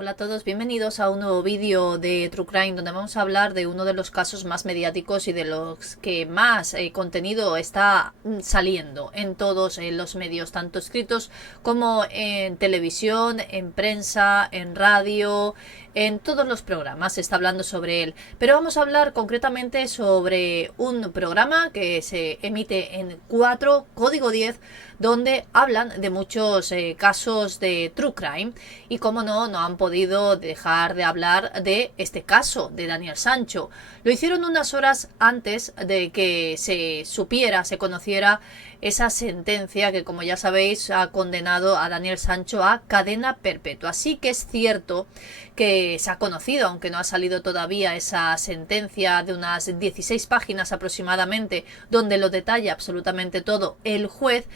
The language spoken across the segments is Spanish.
Hola a todos, bienvenidos a un nuevo vídeo de True Crime donde vamos a hablar de uno de los casos más mediáticos y de los que más contenido está saliendo en todos los medios, tanto escritos como en televisión, en prensa, en radio, en todos los programas se está hablando sobre él. Pero vamos a hablar concretamente sobre un programa que se emite en 4, Código 10, donde hablan de muchos casos de True Crime y como no han podido dejar de hablar de este caso de Daniel Sancho. Lo hicieron unas horas antes de que se supiera, se conociera esa sentencia que, como ya sabéis, ha condenado a Daniel Sancho a cadena perpetua. Sí que es cierto que se ha conocido, aunque no ha salido todavía, esa sentencia de unas 16 páginas aproximadamente, donde lo detalla absolutamente todo el juez.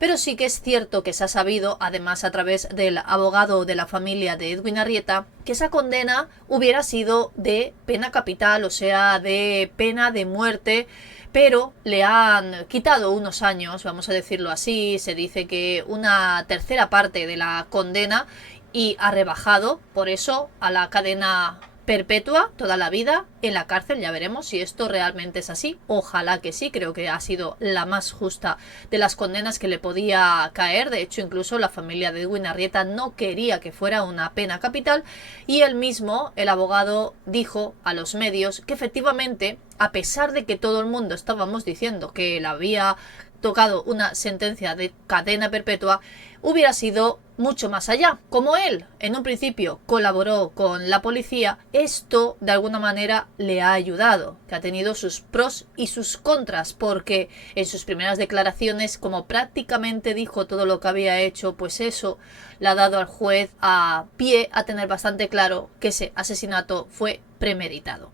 Pero sí que es cierto que se ha sabido, además a través del abogado de la familia de Edwin Arrieta, que esa condena hubiera sido de pena capital, o sea, de pena de muerte, pero le han quitado unos años, vamos a decirlo así. Se dice que una tercera parte de la condena y ha rebajado, por eso, a la cadena perpetua toda la vida en la cárcel. Ya veremos si esto realmente es así. Ojalá que sí, creo que ha sido la más justa de las condenas que le podía caer. De hecho, incluso la familia de Edwin Arrieta no quería que fuera una pena capital y él mismo, el abogado, dijo a los medios que efectivamente, a pesar de que todo el mundo estábamos diciendo que le había tocado una sentencia de cadena perpetua, hubiera sido mucho más allá. Como él en un principio colaboró con la policía, esto de alguna manera le ha ayudado, que ha tenido sus pros y sus contras, porque en sus primeras declaraciones, como prácticamente dijo todo lo que había hecho, pues eso le ha dado al juez a pie a tener bastante claro que ese asesinato fue premeditado.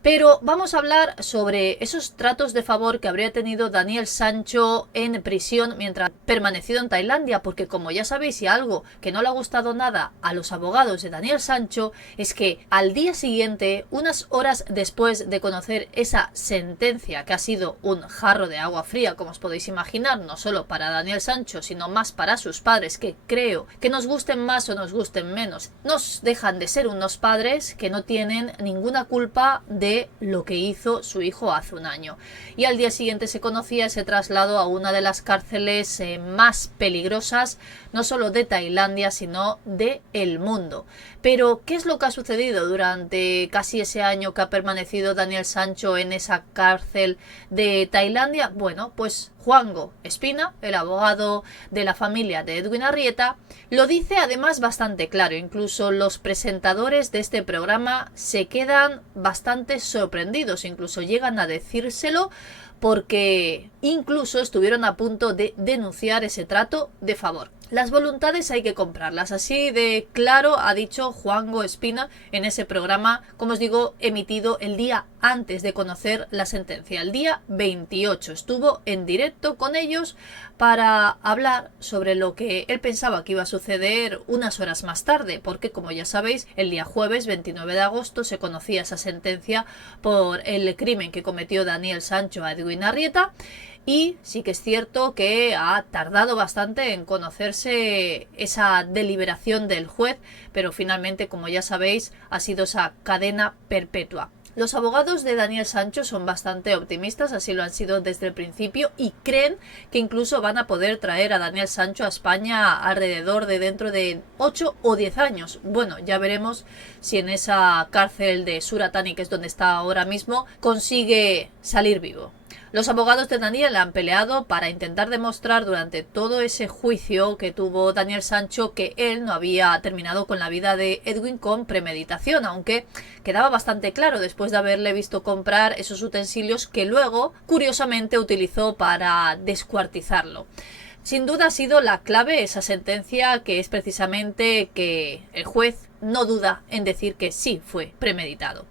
Pero vamos a hablar sobre esos tratos de favor que habría tenido Daniel Sancho en prisión mientras permanecido en Tailandia, porque como ya sabéis, y algo que no le ha gustado nada a los abogados de Daniel Sancho es que al día siguiente, unas horas después de conocer esa sentencia, que ha sido un jarro de agua fría, como os podéis imaginar, no solo para Daniel Sancho, sino más para sus padres, que creo que nos gusten más o nos gusten menos, nos dejan de ser unos padres que no tienen ninguna culpa de lo que hizo su hijo hace un año. Y al día siguiente se conocía ese traslado a una de las cárceles más peligrosas, no solo de Tailandia, sino de el mundo. Pero, ¿qué es lo que ha sucedido durante casi ese año que ha permanecido Daniel Sancho en esa cárcel de Tailandia? Bueno, pues Juanjo Espina, el abogado de la familia de Edwin Arrieta, lo dice además bastante claro. Incluso los presentadores de este programa se quedan bastante sorprendidos, incluso llegan a decírselo, porque incluso estuvieron a punto de denunciar ese trato de favor. Las voluntades hay que comprarlas, así de claro ha dicho Juanjo Espina en ese programa, como os digo, emitido el día antes de conocer la sentencia. El día 28 estuvo en directo con ellos para hablar sobre lo que él pensaba que iba a suceder unas horas más tarde, porque como ya sabéis, el día jueves 29 de agosto se conocía esa sentencia por el crimen que cometió Daniel Sancho a Edwin Arrieta. Y sí que es cierto que ha tardado bastante en conocerse esa deliberación del juez, pero finalmente, como ya sabéis, ha sido esa cadena perpetua. Los abogados de Daniel Sancho son bastante optimistas, así lo han sido desde el principio, y creen que incluso van a poder traer a Daniel Sancho a España alrededor de dentro de 8 o 10 años. Bueno, ya veremos si en esa cárcel de Suratani, que es donde está ahora mismo, consigue salir vivo. Los abogados de Daniel han peleado para intentar demostrar durante todo ese juicio que tuvo Daniel Sancho que él no había terminado con la vida de Edwin con premeditación, aunque quedaba bastante claro después de haberle visto comprar esos utensilios que luego, curiosamente, utilizó para descuartizarlo. Sin duda ha sido la clave esa sentencia, que es precisamente que el juez no duda en decir que sí fue premeditado.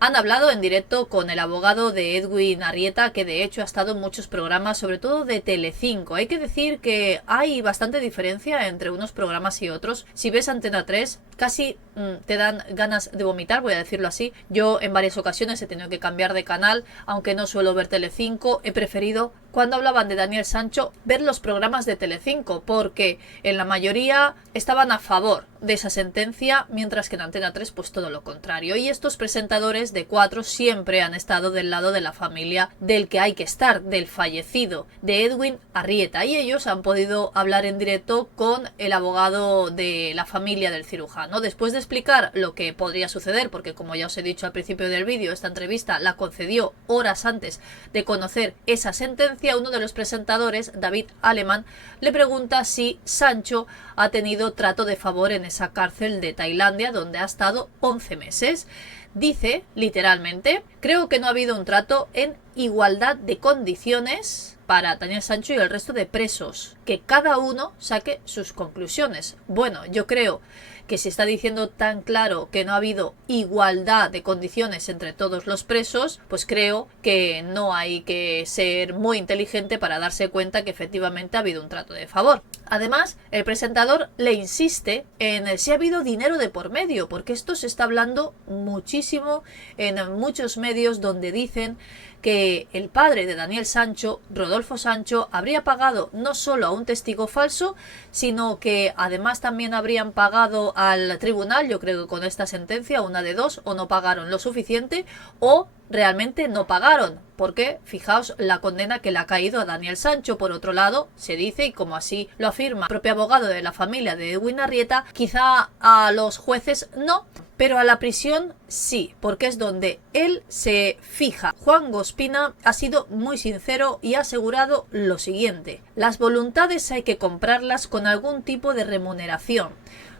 Han hablado en directo con el abogado de Edwin Arrieta, que de hecho ha estado en muchos programas, sobre todo de Telecinco. Hay que decir que hay bastante diferencia entre unos programas y otros. Si ves Antena 3, casi te dan ganas de vomitar, voy a decirlo así. Yo en varias ocasiones he tenido que cambiar de canal, aunque no suelo ver Telecinco, he preferido cuando hablaban de Daniel Sancho, ver los programas de Telecinco, porque en la mayoría estaban a favor de esa sentencia, mientras que en Antena 3 pues todo lo contrario. Y estos presentadores de Cuatro siempre han estado del lado de la familia del que hay que estar, del fallecido, de Edwin Arrieta, y ellos han podido hablar en directo con el abogado de la familia del cirujano. Después de explicar lo que podría suceder, porque como ya os he dicho al principio del vídeo, esta entrevista la concedió horas antes de conocer esa sentencia, uno de los presentadores, David Aleman, le pregunta si Sancho ha tenido trato de favor en esa cárcel de Tailandia donde ha estado 11 meses. Dice, literalmente, creo que no ha habido un trato en igualdad de condiciones para Daniel Sancho y el resto de presos. Que cada uno saque sus conclusiones. Bueno, yo creo que si está diciendo tan claro que no ha habido igualdad de condiciones entre todos los presos, pues creo que no hay que ser muy inteligente para darse cuenta que efectivamente ha habido un trato de favor. Además, el presentador le insiste en si ha habido dinero de por medio, porque esto se está hablando muchísimo en muchos medios donde dicen que el padre de Daniel Sancho, Rodolfo Sancho, habría pagado no solo a un testigo falso, sino que además también habrían pagado al tribunal, yo creo que con esta sentencia, una de dos, o no pagaron lo suficiente, o realmente no pagaron, porque fijaos la condena que le ha caído a Daniel Sancho. Por otro lado, se dice, y como así lo afirma el propio abogado de la familia de Edwin Arrieta, quizá a los jueces no, pero a la prisión sí, porque es donde él se fija. Juan Gospina ha sido muy sincero y ha asegurado lo siguiente: las voluntades hay que comprarlas con algún tipo de remuneración.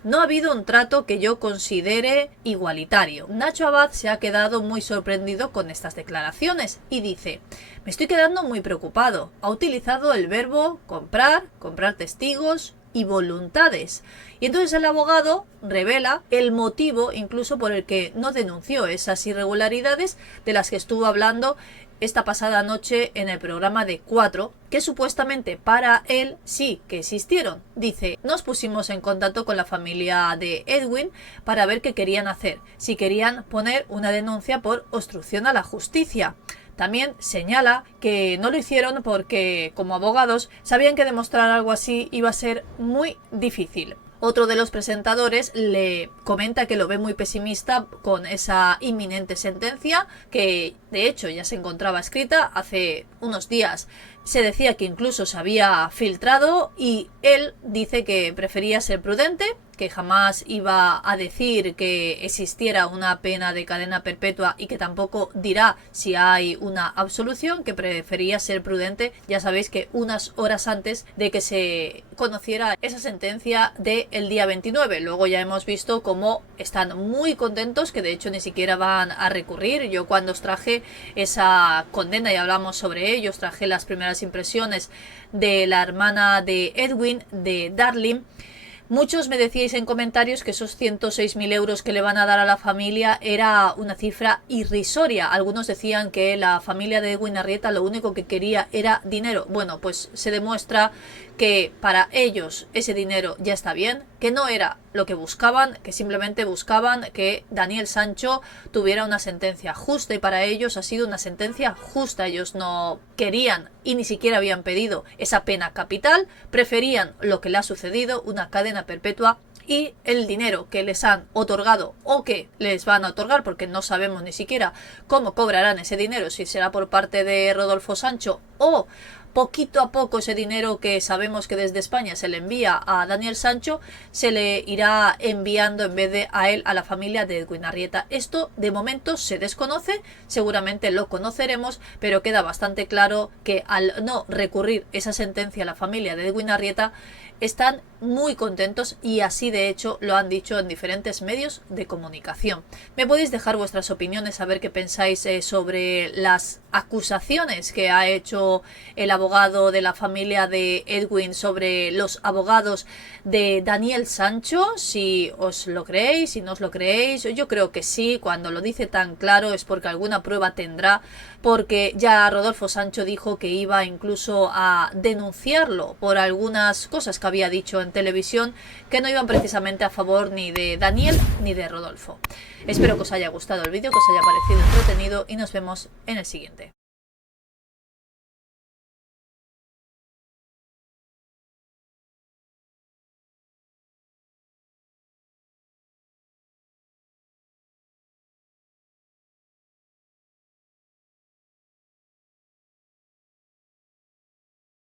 No ha habido un trato que yo considere igualitario. Nacho Abad se ha quedado muy sorprendido con estas declaraciones y dice: me estoy quedando muy preocupado. Ha utilizado el verbo comprar, comprar testigos y voluntades. Y entonces el abogado revela el motivo incluso por el que no denunció esas irregularidades de las que estuvo hablando esta pasada noche en el programa de Cuatro, que supuestamente para él sí que existieron. Dice: nos pusimos en contacto con la familia de Edwin para ver qué querían hacer, si querían poner una denuncia por obstrucción a la justicia. También señala que no lo hicieron porque, como abogados, sabían que demostrar algo así iba a ser muy difícil. Otro de los presentadores le comenta que lo ve muy pesimista con esa inminente sentencia, que de hecho ya se encontraba escrita hace unos días. Se decía que incluso se había filtrado y él dice que prefería ser prudente, que jamás iba a decir que existiera una pena de cadena perpetua y que tampoco dirá si hay una absolución, que prefería ser prudente, ya sabéis que unas horas antes de que se conociera esa sentencia del día 29. Luego ya hemos visto cómo están muy contentos, que de hecho ni siquiera van a recurrir. Yo cuando os traje esa condena y hablamos sobre ello, os traje las primeras impresiones de la hermana de Edwin, de Darlene. Muchos me decíais en comentarios que esos 106.000 euros que le van a dar a la familia era una cifra irrisoria. Algunos decían que la familia de Edwin Arrieta lo único que quería era dinero. Bueno, pues se demuestra que para ellos ese dinero ya está bien, que no era lo que buscaban, que simplemente buscaban que Daniel Sancho tuviera una sentencia justa, y para ellos ha sido una sentencia justa. Ellos no querían y ni siquiera habían pedido esa pena capital, preferían lo que le ha sucedido, una cadena perpetua, y el dinero que les han otorgado o que les van a otorgar, porque no sabemos ni siquiera cómo cobrarán ese dinero, si será por parte de Rodolfo Sancho o poquito a poco ese dinero que sabemos que desde España se le envía a Daniel Sancho, se le irá enviando en vez de a él a la familia de Edwin Arrieta. Esto de momento se desconoce, seguramente lo conoceremos, pero queda bastante claro que al no recurrir esa sentencia a la familia de Edwin Arrieta, están muy contentos, y así de hecho lo han dicho en diferentes medios de comunicación. Me podéis dejar vuestras opiniones, a ver qué pensáis sobre las acusaciones que ha hecho el abogado de la familia de Edwin sobre los abogados de Daniel Sancho, si os lo creéis, si no os lo creéis. Yo creo que sí, cuando lo dice tan claro es porque alguna prueba tendrá, porque ya Rodolfo Sancho dijo que iba incluso a denunciarlo por algunas cosas que había dicho en televisión que no iban precisamente a favor ni de Daniel ni de Rodolfo. Espero que os haya gustado el vídeo, que os haya parecido entretenido, y nos vemos en el siguiente.